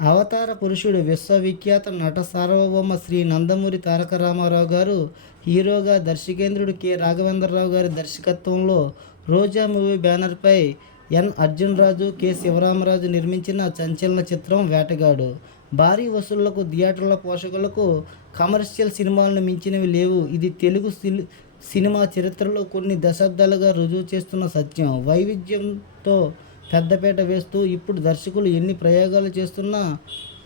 అవతార పురుషుడు విశ్వవిఖ్యాత నట సార్వభౌమ శ్రీ నందమూరి తారక రామారావు గారు హీరోగా దర్శకేంద్రుడు కె. రాఘవేంద్రరావు గారి దర్శకత్వంలో రోజా మూవీ బ్యానర్పై ఎన్. అర్జున్ రాజు కె. శివరామరాజు నిర్మించిన సంచలన చిత్రం వేటగాడు. భారీ వసూళ్ళకు థియేటర్ల పోషకులకు కమర్షియల్ సినిమాలను మించినవి లేవు. ఇది తెలుగు సిల్- సినిమా చరిత్రలో కొన్ని దశాబ్దాలుగా రుజువు చేస్తున్న సత్యం. వైవిధ్యంతో పెద్దపేట వేస్తూ ఇప్పుడు దర్శకులు ఎన్ని ప్రయోగాలు చేస్తున్నా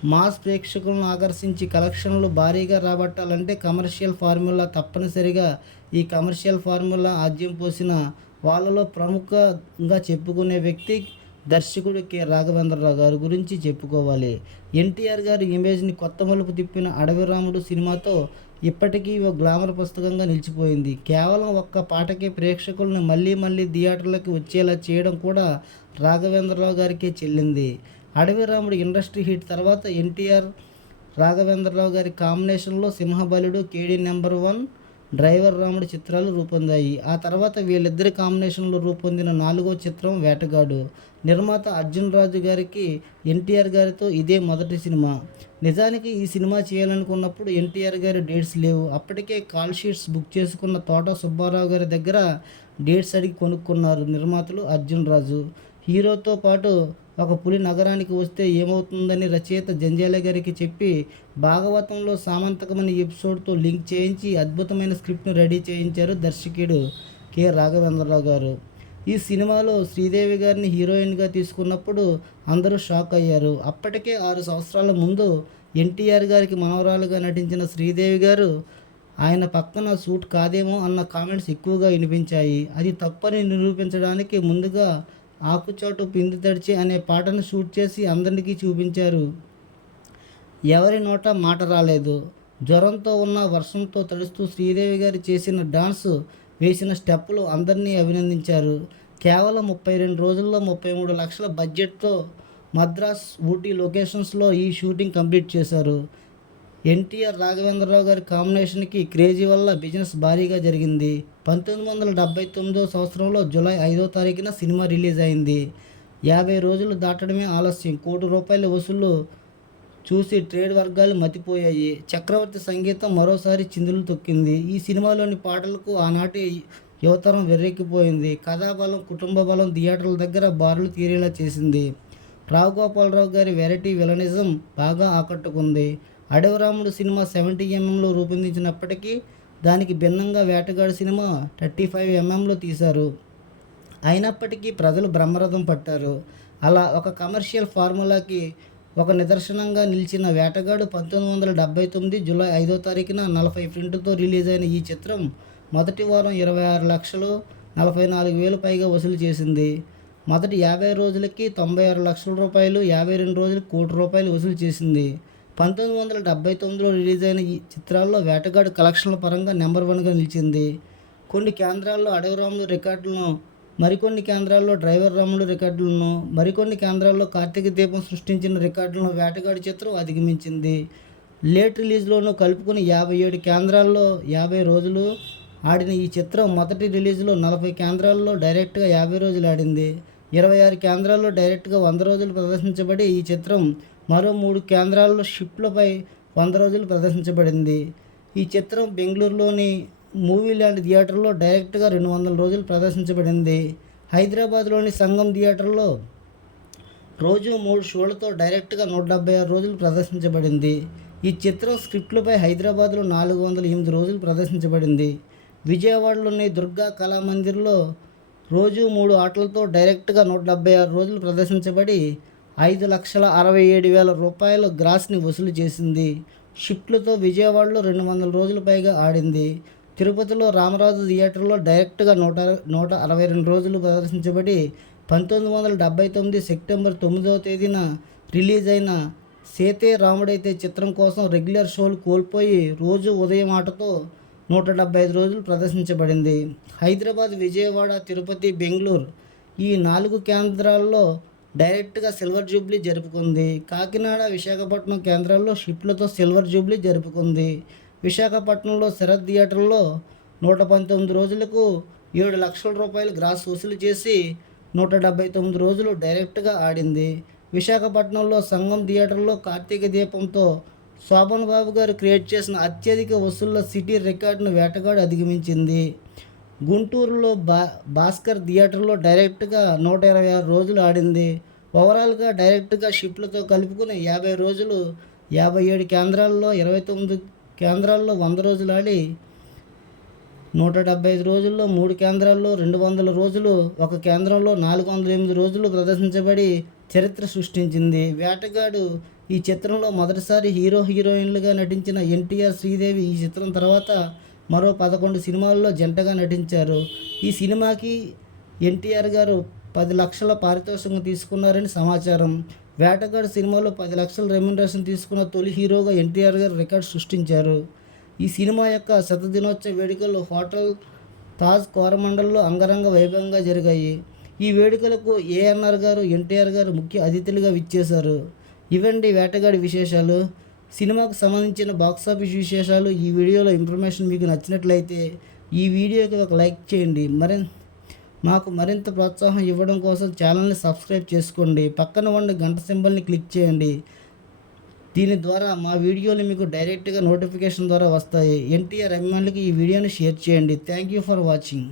మాస్ ప్రేక్షకులను ఆకర్షించి కలెక్షన్లు భారీగా రాబట్టాలంటే కమర్షియల్ ఫార్ములా తప్పనిసరిగా ఈ కమర్షియల్ ఫార్ములా ఆద్యం పోసిన వాళ్ళలో ప్రముఖంగా చెప్పుకునే వ్యక్తి దర్శకుడు కె. రాఘవేంద్రరావు గారి గురించి చెప్పుకోవాలి. ఎన్టీఆర్ గారి ఇమేజ్ని కొత్త మలుపు తిప్పిన అడవి రాముడు సినిమాతో ఇప్పటికీ ఓ గ్లామర్ పుస్తకంగా నిలిచిపోయింది. కేవలం ఒక్క పాటకే ప్రేక్షకులను మళ్ళీ మళ్ళీ థియేటర్లకు వచ్చేలా చేయడం కూడా రాఘవేంద్రరావు గారికే చెల్లింది. అడవి రాముడు ఇండస్ట్రీ హిట్ తర్వాత ఎన్టీఆర్ రాఘవేంద్రరావు గారి కాంబినేషన్లో Simhabaludu KD number one driver Ramudu చిత్రాలు రూపొందాయి. ఆ తర్వాత వీళ్ళిద్దరి కాంబినేషన్లో రూపొందిన నాలుగో చిత్రం వేటగాడు. నిర్మాత అర్జున్ రాజు గారికి ఎన్టీఆర్ గారితో ఇదే మొదటి సినిమా. నిజానికి ఈ సినిమా చేయాలనుకున్నప్పుడు ఎన్టీఆర్ గారి డేట్స్ లేవు. అప్పటికే కాల్ షీట్స్ బుక్ చేసుకున్న తోట సుబ్బారావు గారి దగ్గర డేట్స్ అడిగి కొనుక్కున్నారు నిర్మాతలు అర్జున్ రాజు. హీరోతో పాటు ఒక పులి నగరానికి వస్తే ఏమవుతుందని రచయిత జంజాల గారికి చెప్పి భాగవతంలో సామంతకమైన ఎపిసోడ్తో లింక్ చేయించి అద్భుతమైన స్క్రిప్ట్ను రెడీ చేయించారు దర్శకుడు కె. రాఘవేంద్రరావు గారు. ఈ సినిమాలో శ్రీదేవి గారిని హీరోయిన్గా తీసుకున్నప్పుడు అందరూ షాక్ అయ్యారు. అప్పటికే ఆరు సంవత్సరాల ముందు ఎన్టీఆర్ గారికి మనవరాలుగా నటించిన శ్రీదేవి గారు ఆయన పక్కన సూట్ కాదేమో అన్న కామెంట్స్ ఎక్కువగా వినిపించాయి. అది తప్పని నిరూపించడానికి ముందుగా ఆకుచాటు పిండి తడిచి అనే పాటను షూట్ చేసి అందరికీ చూపించారు. ఎవరి నోట మాట రాలేదు. జ్వరంతో ఉన్న వర్షంతో తడుస్తూ శ్రీదేవి గారు చేసిన డాన్స్ వేసిన స్టెప్పులు అందరినీ అభినందించారు. కేవలం ముప్పై రెండు రోజుల్లో ముప్పై మూడు లక్షల బడ్జెట్తో మద్రాస్ ఊటీ లొకేషన్స్లో ఈ షూటింగ్ కంప్లీట్ చేశారు. ఎన్టీఆర్ రాఘవేంద్రరావు గారి కాంబినేషన్కి క్రేజీ వల్ల బిజినెస్ భారీగా జరిగింది. పంతొమ్మిది వందల డెబ్బై తొమ్మిదో సంవత్సరంలో జూలై ఐదో తారీఖున సినిమా రిలీజ్ అయింది. యాభై రోజులు దాటడమే ఆలస్యం. కోటి రూపాయల వసూలు చూసి ట్రేడ్ వర్గాలు మతిపోయాయి. చక్రవర్తి సంగీతం మరోసారి చిందులు తొక్కింది. ఈ సినిమాలోని పాటలకు ఆనాటి యువతరం వెర్రెక్కిపోయింది. కథాబలం కుటుంబ బలం థియేటర్ల దగ్గర బారులు తీరేలా చేసింది. రావు గోపాలరావు గారి వెరైటీ విలనిజం బాగా ఆకట్టుకుంది. అడవరాముడు సినిమా సెవెంటీ ఎంఎంలో రూపొందించినప్పటికీ దానికి భిన్నంగా వేటగాడు సినిమా థర్టీ ఫైవ్ ఎంఎంలో తీశారు. అయినప్పటికీ ప్రజలు బ్రహ్మరథం పట్టారు. అలా ఒక కమర్షియల్ ఫార్ములాకి ఒక నిదర్శనంగా నిలిచిన వేటగాడు పంతొమ్మిది వందల డెబ్బై తొమ్మిది జూలై ఐదో తారీఖున నలభై ప్రింట్తో రిలీజ్ అయిన ఈ చిత్రం మొదటి వారం ఇరవై ఆరు లక్షలు నలభై నాలుగు వేలు పైగా వసూలు చేసింది. మొదటి యాభై రోజులకి తొంభై ఆరు లక్షల రూపాయలు యాభై రెండు రోజులకి కోటి రూపాయలు వసూలు చేసింది. పంతొమ్మిది వందల డెబ్బై తొమ్మిదిలో రిలీజ్ అయిన ఈ చిత్రాల్లో వేటగాడు కలెక్షన్ల పరంగా నెంబర్ వన్గా నిలిచింది. కొన్ని కేంద్రాల్లో అడవి రాములు రికార్డులను మరికొన్ని కేంద్రాల్లో డ్రైవర్ రాములు రికార్డులను మరికొన్ని కేంద్రాల్లో కార్తీక దీపం సృష్టించిన రికార్డులను వేటగాడి చిత్రం అధిగమించింది. లేట్ రిలీజ్లోనూ కలుపుకుని యాభై ఏడు కేంద్రాల్లో యాభై రోజులు ఆడిన ఈ చిత్రం మొదటి రిలీజ్లో నలభై కేంద్రాల్లో డైరెక్ట్గా యాభై రోజులు ఆడింది. ఇరవై ఆరు కేంద్రాల్లో డైరెక్ట్గా వంద రోజులు ప్రదర్శించబడి ఈ చిత్రం మరో మూడు కేంద్రాల్లో షిప్లపై వంద రోజులు ప్రదర్శించబడింది. ఈ చిత్రం బెంగళూరులోని మూవీ ల్యాండ్ థియేటర్లో డైరెక్ట్గా రెండు వందల రోజులు ప్రదర్శించబడింది. హైదరాబాద్లోని సంగం థియేటర్లో రోజు మూడు షోలతో డైరెక్ట్గా నూట డెబ్బై ఆరు రోజులు ప్రదర్శించబడింది. ఈ చిత్రం స్క్రిప్ట్లపై హైదరాబాద్లో నాలుగు వందల ఎనిమిది రోజులు ప్రదర్శించబడింది. విజయవాడలోని దుర్గా కళామందిర్లో రోజు మూడు ఆటలతో డైరెక్ట్గా నూట డెబ్బై ఆరు రోజులు ప్రదర్శించబడి ఐదు లక్షల అరవై ఏడు వేల రూపాయల గ్రాస్ని వసూలు చేసింది. షిఫ్ట్లతో విజయవాడలో రెండు వందల రోజుల పైగా ఆడింది. తిరుపతిలో రామరాజు థియేటర్లో డైరెక్ట్గా నూట నూట అరవై రెండు రోజులు ప్రదర్శించబడి పంతొమ్మిది వందల డెబ్బై తొమ్మిది సెప్టెంబర్ తొమ్మిదవ తేదీన రిలీజ్ అయిన సేతే రాముడైతే చిత్రం కోసం రెగ్యులర్ షోలు కోల్పోయి రోజు ఉదయం ఆటతో నూట డెబ్బై ఐదు రోజులు ప్రదర్శించబడింది. హైదరాబాద్ విజయవాడ తిరుపతి బెంగళూరు ఈ నాలుగు కేంద్రాల్లో డైరెక్ట్గా సిల్వర్ జూబ్లీ జరుపుకుంది. కాకినాడ విశాఖపట్నం కేంద్రాల్లో షిప్లతో సిల్వర్ జూబ్లీ జరుపుకుంది. విశాఖపట్నంలో శరద్ థియేటర్లో నూట పంతొమ్మిది రోజులకు ఏడు లక్షల రూపాయలు గ్రాస్ వసూలు చేసి నూట డెబ్బై తొమ్మిది రోజులు డైరెక్ట్గా ఆడింది. విశాఖపట్నంలో సంగం థియేటర్లో కార్తీక దీపంతో శోభన్ బాబు గారు క్రియేట్ చేసిన అత్యధిక వసూళ్ళ సిటీ రికార్డును వేటగాడు అధిగమించింది. గుంటూరులో బా భాస్కర్ థియేటర్లో డైరెక్ట్గా నూట ఇరవై ఆరు రోజులు ఆడింది. ఓవరాల్గా డైరెక్ట్గా షిఫ్ట్లతో కలుపుకుని యాభై రోజులు యాభై ఏడు కేంద్రాల్లో ఇరవై తొమ్మిది కేంద్రాల్లో వంద రోజులు ఆడి నూట డెబ్బై ఐదు రోజుల్లో మూడు కేంద్రాల్లో రెండు వందల రోజులు ఒక కేంద్రంలో నాలుగు వందల ఎనిమిది రోజులు ప్రదర్శించబడి చరిత్ర సృష్టించింది. వేటగాడు ఈ చిత్రంలో మొదటిసారి హీరో హీరోయిన్లుగా నటించిన ఎన్టీఆర్ శ్రీదేవి ఈ చిత్రం తర్వాత మరో పదకొండు సినిమాల్లో జంటగా నటించారు. ఈ సినిమాకి ఎన్టీఆర్ గారు పది లక్షల పారితోషికం తీసుకున్నారని సమాచారం. వేటగాడు సినిమాలో పది లక్షల రెమ్యునరేషన్ తీసుకున్న తొలి హీరోగా ఎన్టీఆర్ గారు రికార్డు సృష్టించారు. ఈ సినిమా యొక్క శతదినోత్సవ వేడుకలు హోటల్ తాజ్ కోరమండల్లో అంగరంగ వైభవంగా జరిగాయి. ఈ వేడుకలకు ఏఎన్ఆర్ గారు ఎన్టీఆర్ గారు ముఖ్య అతిథులుగా విచ్చేశారు. ఇవండి వేటగాడి విశేషాలు. సినిమాకు సంబంధించిన బాక్సాఫీస్ విశేషాలు ఈ వీడియోలో ఇన్ఫర్మేషన్ మీకు నచ్చినట్లయితే ఈ వీడియోకి ఒక లైక్ చేయండి. మరి మాకు మరింత ప్రోత్సాహం ఇవ్వడం కోసం ఛానల్ని సబ్స్క్రైబ్ చేసుకోండి. పక్కన ఉన్న గంట సింబల్ని క్లిక్ చేయండి. దీని ద్వారా మా వీడియోలు మీకు డైరెక్ట్గా నోటిఫికేషన్ ద్వారా వస్తాయి. ఎన్టీఆర్ అభిమానులకి ఈ వీడియోని షేర్ చేయండి. Thank you for watching